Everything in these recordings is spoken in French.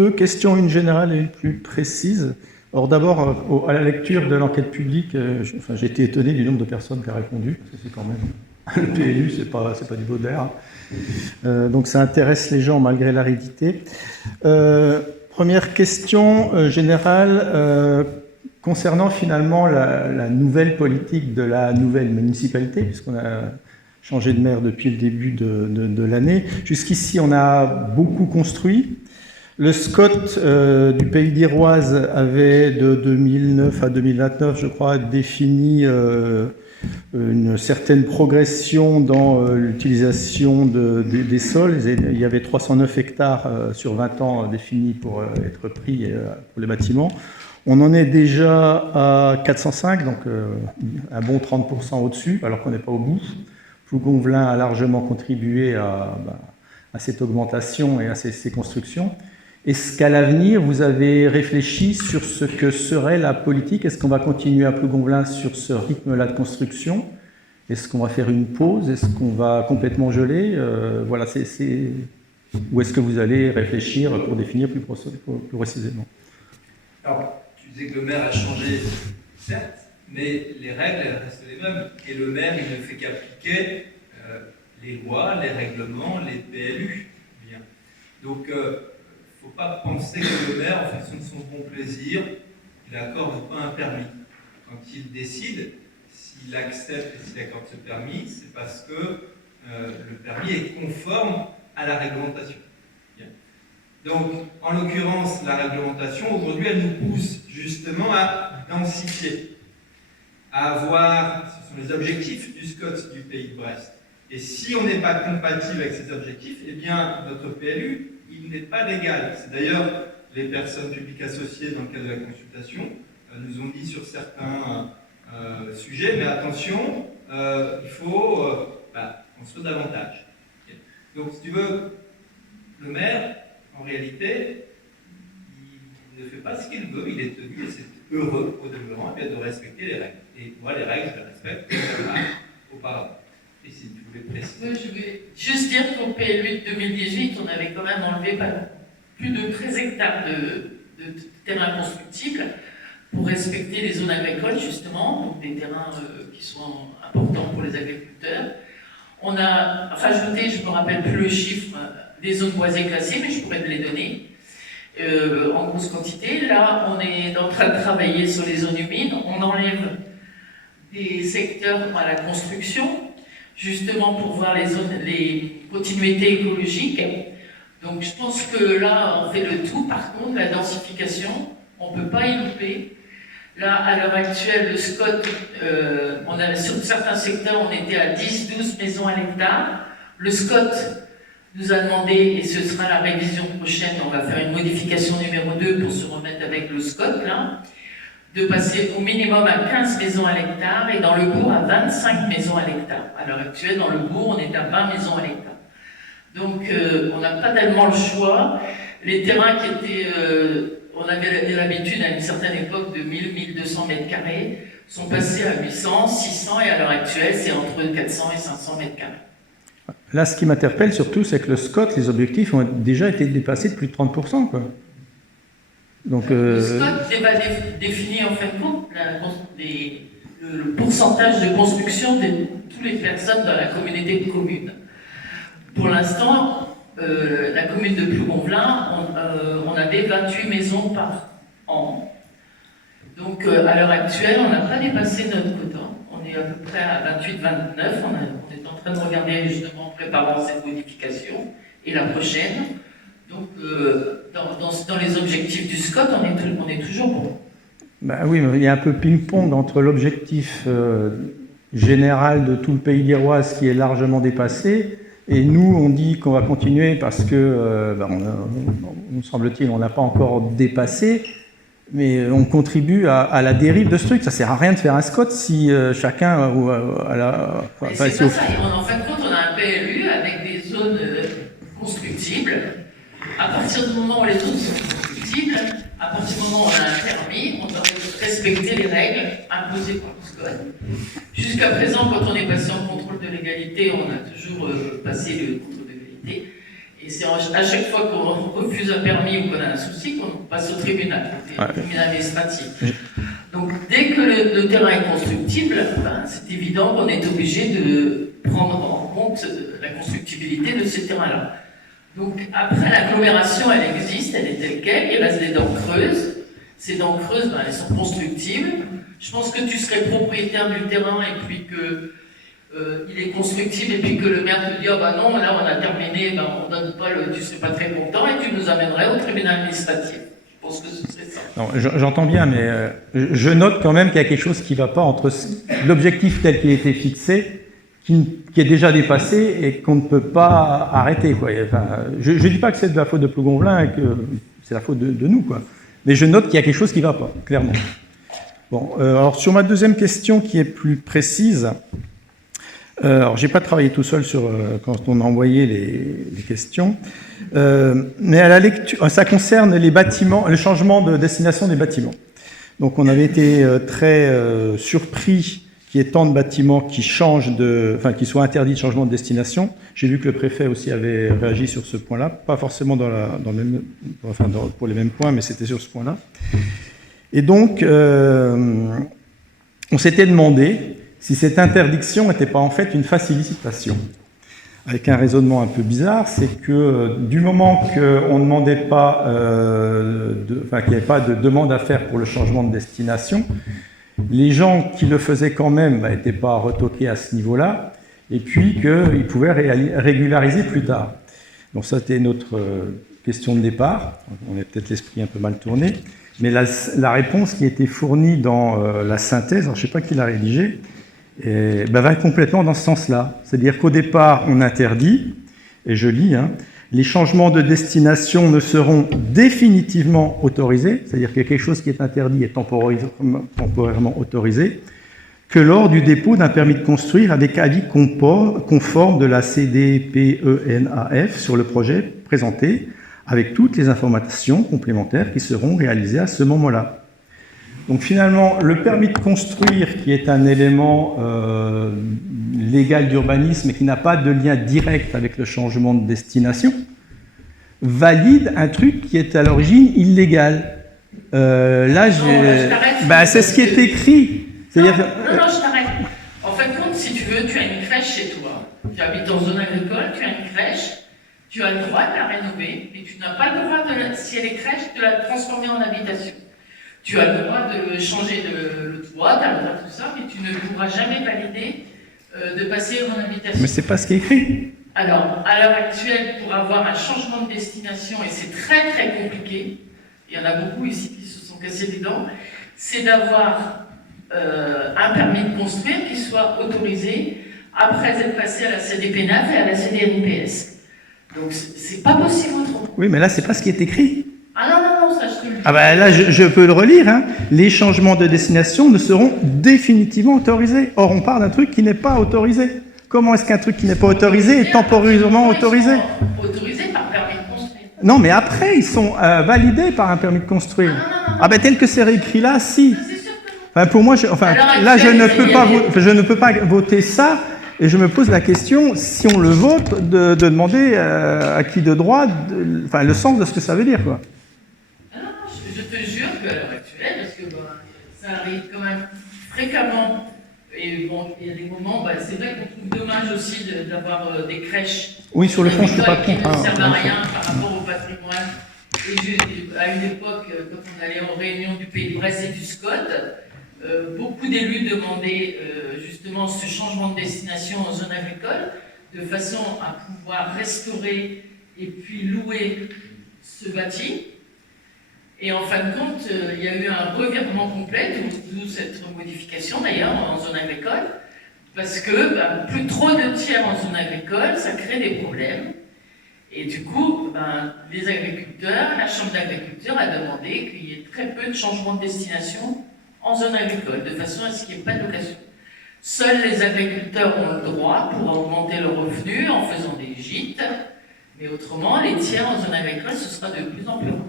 deux questions, une générale et une plus précise. Alors d'abord, à la lecture de l'enquête publique, j'ai été étonné du nombre de personnes qui ont répondu, parce que c'est quand même... Le PLU, c'est pas du Baudelaire. Donc ça intéresse les gens malgré l'aridité. Première question générale, concernant finalement la nouvelle politique de la nouvelle municipalité, puisqu'on a changé de maire depuis le début de l'année. Jusqu'ici, on a beaucoup construit. Le SCOT du Pays d'Iroise avait de 2009 à 2029, je crois, défini une certaine progression dans l'utilisation des sols. Il y avait 309 hectares sur 20 ans définis pour être pris pour les bâtiments. On en est déjà à 405, donc un bon 30% au-dessus, alors qu'on n'est pas au bout. Plougonvelin a largement contribué à cette augmentation et à ces constructions. Est-ce qu'à l'avenir, vous avez réfléchi sur ce que serait la politique? Est-ce qu'on va continuer à Plougonvelin sur ce rythme-là de construction? Est-ce qu'on va faire une pause? Est-ce qu'on va complètement geler? Voilà, Ou est-ce que vous allez réfléchir pour définir plus précisément? Alors, tu disais que le maire a changé, certes, mais les règles elles restent les mêmes. Et le maire, il ne fait qu'appliquer les lois, les règlements, les PLU. Bien. Donc, il ne faut pas penser que le maire, en fonction de son bon plaisir, il accorde ou pas un permis. Quand il décide, s'il accepte et s'il accorde ce permis, c'est parce que le permis est conforme à la réglementation. Bien. Donc, en l'occurrence, la réglementation, aujourd'hui, elle nous pousse justement à densifier, à avoir, ce sont les objectifs du SCOT du Pays de Brest. Et si on n'est pas compatible avec ces objectifs, eh bien, notre PLU, il n'est pas légal. C'est d'ailleurs les personnes publiques associées dans le cadre de la consultation nous ont dit sur certains sujets, mais attention, il faut construire davantage. Donc, si tu veux, le maire, en réalité, il ne fait pas ce qu'il veut, il est tenu, et c'est heureux au demeurant, de respecter les règles. Et moi, les règles, je les respecte auparavant. Et si tu voulais préciser. Oui, je vais juste dire qu'au PLU de 2018, on avait quand même enlevé plus de 13 hectares de terrains constructibles pour respecter les zones agricoles, justement, donc des terrains qui sont importants pour les agriculteurs. On a rajouté, je ne me rappelle plus le chiffre, des zones boisées classées, mais je pourrais te les donner. En grosse quantité. Là, on est en train de travailler sur les zones humides. On enlève des secteurs à la construction, justement pour voir les continuités écologiques. Donc je pense que là, on fait le tout. Par contre, la densification, on ne peut pas y louper. Là, à l'heure actuelle, le SCOT, sur certains secteurs, on était à 10-12 maisons à l'hectare. Le SCOT nous a demandé, et ce sera la révision prochaine, on va faire une modification numéro 2 pour se remettre avec le SCOT, là, de passer au minimum à 15 maisons à l'hectare et dans le bourg à 25 maisons à l'hectare. À l'heure actuelle, dans le bourg, on est à 20 maisons à l'hectare. Donc, on n'a pas tellement le choix. Les terrains qui étaient... on avait l'habitude à une certaine époque de 1000-1200 mètres carrés, sont passés à 800, 600 et à l'heure actuelle, c'est entre 400 et 500 mètres carrés. Là, ce qui m'interpelle surtout, c'est que le SCOT, les objectifs ont déjà été dépassés de plus de 30%, quoi. Donc, le SCOT va définir en fin de compte le pourcentage de construction de toutes les personnes dans la communauté de communes. Pour l'instant, la commune de Plougonvelin, on avait 28 maisons par an. Donc, à l'heure actuelle, on n'a pas dépassé notre quota. On est à peu près à 28-29. On est en train de regarder justement en préparant cette modification et la prochaine. Donc, dans les objectifs du SCOT, on est toujours bon. Ben oui, mais il y a un peu ping-pong entre l'objectif général de tout le Pays d'Iroise qui est largement dépassé, et nous, on dit qu'on va continuer parce que, nous semble-t-il, on n'a pas encore dépassé, mais on contribue à la dérive de ce truc. Ça ne sert à rien de faire un SCOT si chacun à la... c'est pas ça. En fin de compte, on a un PLU avec des zones constructibles. À partir du moment où les zones sont constructibles, à partir du moment où on a un permis, on doit respecter les règles imposées par le SCOT. Jusqu'à présent, quand on est passé en contrôle de légalité, on a toujours passé le contrôle de légalité. Et c'est à chaque fois qu'on refuse un permis ou qu'on a un souci qu'on passe au tribunal, au tribunal administratif. Donc dès que le terrain est constructible, ben, c'est évident qu'on est obligé de prendre en compte la constructibilité de ce terrain-là. Donc après, l'agglomération, elle existe, elle est telle quelle, il reste des dents creuses. Ces dents creuses, ben, elles sont constructibles. Je pense que tu serais propriétaire du terrain et puis que il est constructible et puis que le maire te dit « Ah ben non, là on a terminé, ben, on donne pas tu serais pas très content et tu nous amènerais au tribunal administratif. » Je pense que ce serait ça. J'entends bien, mais je note quand même qu'il y a quelque chose qui ne va pas entre l'objectif tel qu'il a été fixé, qui est déjà dépassé et qu'on ne peut pas arrêter, quoi. Enfin, je ne dis pas que c'est de la faute de Plougonvelin et que c'est la faute de nous, quoi. Mais je note qu'il y a quelque chose qui ne va pas, clairement. Bon, alors sur ma deuxième question qui est plus précise, alors j'ai pas travaillé tout seul sur quand on a envoyé les questions, mais à la lecture, ça concerne les bâtiments, le changement de destination des bâtiments. Donc on avait été très surpris qu'il y ait tant de bâtiments qui changent qui soient interdits de changement de destination. J'ai vu que le préfet aussi avait réagi sur ce point-là, pas forcément pour les mêmes points, mais c'était sur ce point-là. Et donc, on s'était demandé si cette interdiction n'était pas en fait une facilitation. Avec un raisonnement un peu bizarre, c'est que du moment qu'on ne demandait pas, qu'il n'y avait pas de demande à faire pour le changement de destination, les gens qui le faisaient quand même n'étaient pas retoqués à ce niveau-là, et puis qu'ils pouvaient régulariser plus tard. Donc ça, c'était notre question de départ. On a peut-être l'esprit un peu mal tourné. Mais la réponse qui a été fournie dans la synthèse, alors je ne sais pas qui l'a rédigée, va complètement dans ce sens-là. C'est-à-dire qu'au départ, on interdit, et je lis, les changements de destination ne seront définitivement autorisés, c'est-à-dire qu'il y a quelque chose qui est interdit et temporairement autorisé, que lors du dépôt d'un permis de construire avec avis conforme de la CDPENAF sur le projet présenté, avec toutes les informations complémentaires qui seront réalisées à ce moment-là. Donc finalement, le permis de construire, qui est un élément légal d'urbanisme et qui n'a pas de lien direct avec le changement de destination, valide un truc qui est à l'origine illégal. C'est ce qui est écrit. Non, je t'arrête. En fait, si tu veux, tu as une crèche chez toi. Tu habites en zone agricole, tu as une crèche. Tu as le droit de la rénover, mais tu n'as pas le droit, si elle est crèche, de la transformer en habitation. Tu as le droit de changer le toit, tu as le droit de tout ça, mais tu ne pourras jamais valider de passer en habitation. Mais c'est pas ce qui est écrit. Alors, à l'heure actuelle, pour avoir un changement de destination, et c'est très très compliqué, il y en a beaucoup ici qui se sont cassés les dents, c'est d'avoir un permis de construire qui soit autorisé après être passé à la CDPENAF et à la CDNPS. Donc c'est pas possible autrement. Oui, mais là, c'est pas ce qui est écrit. Ah non, ça je te le dis. Ah ben là, je peux le relire. Les changements de destination ne seront définitivement autorisés. Or, on parle d'un truc qui n'est pas autorisé. Comment est-ce qu'un truc qui n'est pas autorisé est temporairement autorisé ? Autorisés par permis de construire. Non, mais après, ils sont validés par un permis de construire. Ah ben tel que c'est réécrit là, si. C'est sûr que non. Enfin, pour moi, là, je ne peux pas voter ça. Et je me pose la question, si on le vote, de demander à qui de droit, le sens de ce que ça veut dire, quoi. Non, je te jure qu'à l'heure actuelle, parce que ça arrive quand même fréquemment, et bon, il y a des moments, c'est vrai qu'on trouve dommage aussi d'avoir des crèches. Oui, sur le fond, je ne suis pas contre. Qui ne servent à rien par rapport au patrimoine. Et à une époque, quand on allait en réunion du Pays de Bresse et du SCOT, beaucoup d'élus demandaient justement ce changement de destination en zone agricole, de façon à pouvoir restaurer et puis louer ce bâti. Et en fin de compte, il y a eu un revirement complet, d'où cette modification d'ailleurs en zone agricole, parce que plus trop de tiers en zone agricole, ça crée des problèmes. Et du coup, les agriculteurs, la Chambre d'agriculture a demandé qu'il y ait très peu de changements de destination en zone agricole, de façon à ce qu'il n'y ait pas de location. Seuls les agriculteurs ont le droit pour augmenter leurs revenus en faisant des gîtes, mais autrement, les tiers en zone agricole, ce sera de plus en plus rare.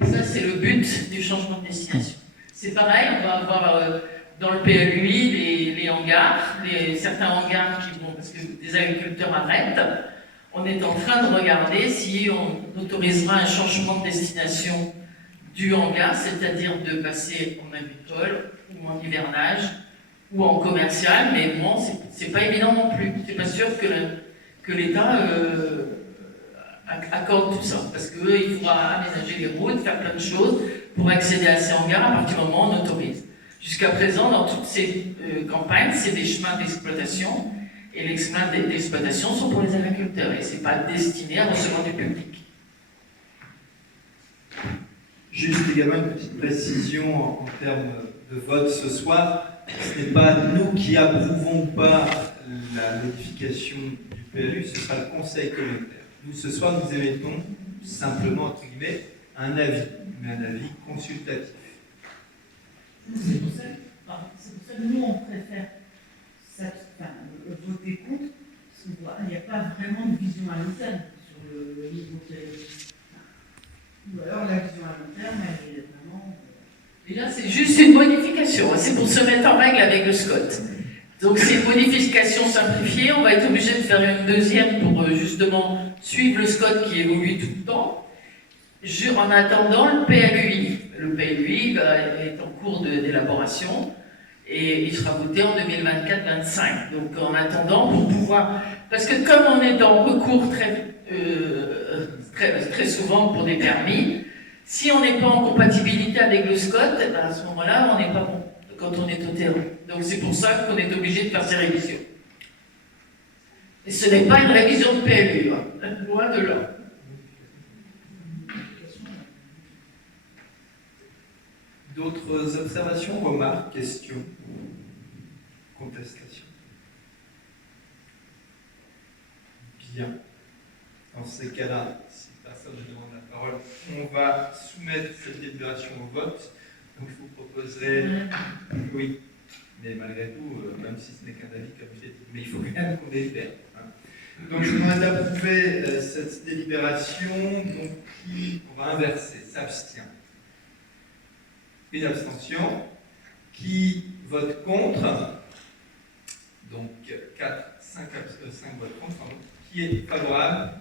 Et ça, c'est le but du changement de destination. C'est pareil, on va avoir dans le PLUI les hangars, certains hangars qui vont parce que des agriculteurs arrêtent, on est en train de regarder si on autorisera un changement de destination du hangar, c'est-à-dire de passer en agricole ou en hivernage ou en commercial, mais bon, c'est pas évident non plus. C'est pas sûr que l'État accorde tout ça, parce qu'il faudra aménager les routes, faire plein de choses pour accéder à ces hangars à partir du moment où on autorise. Jusqu'à présent, dans toutes ces campagnes, c'est des chemins d'exploitation, et les chemins d'exploitation sont pour les agriculteurs, et c'est pas destiné à recevoir du public. Juste également une petite précision en termes de vote ce soir. Ce n'est pas nous qui approuvons pas la modification du PLU, ce sera le Conseil communautaire. Nous, ce soir, nous émettons simplement, entre guillemets, un avis, mais un avis consultatif. C'est pour ça que nous, on préfère voter contre, parce qu'il n'y a pas vraiment de vision à long terme sur le niveau PLU. Ou alors la vision à long terme, elle est vraiment... Et là, c'est juste une modification, c'est pour se mettre en règle avec le SCOT. Donc c'est une modification simplifiée, on va être obligé de faire une deuxième pour justement suivre le SCOT qui évolue tout le temps, en attendant le PLUI. Le PLUI est en cours d'élaboration et il sera voté en 2024-25. Donc en attendant, pour pouvoir... Parce que comme on est en recours très souvent pour des permis, si on n'est pas en compatibilité avec le SCOT, ben à ce moment-là, on n'est pas bon quand on est au terrain. Donc c'est pour ça qu'on est obligé de faire ces révisions. Et ce n'est pas une révision de PLU, hein. Loin de là. D'autres observations, remarques, questions, contestations? Bien. Dans ces cas-là, si personne ne demande la parole, on va soumettre cette délibération au vote. Donc je vous proposerai... Oui, mais malgré tout, même si ce n'est qu'un avis, comme je l'ai dit, mais il faut quand même qu'on délibère. Hein. Donc je vous demande d'approuver cette délibération, donc qui, on va inverser, s'abstient. Une abstention. Qui vote contre? Donc 5 votes contre, pardon. Qui est favorable?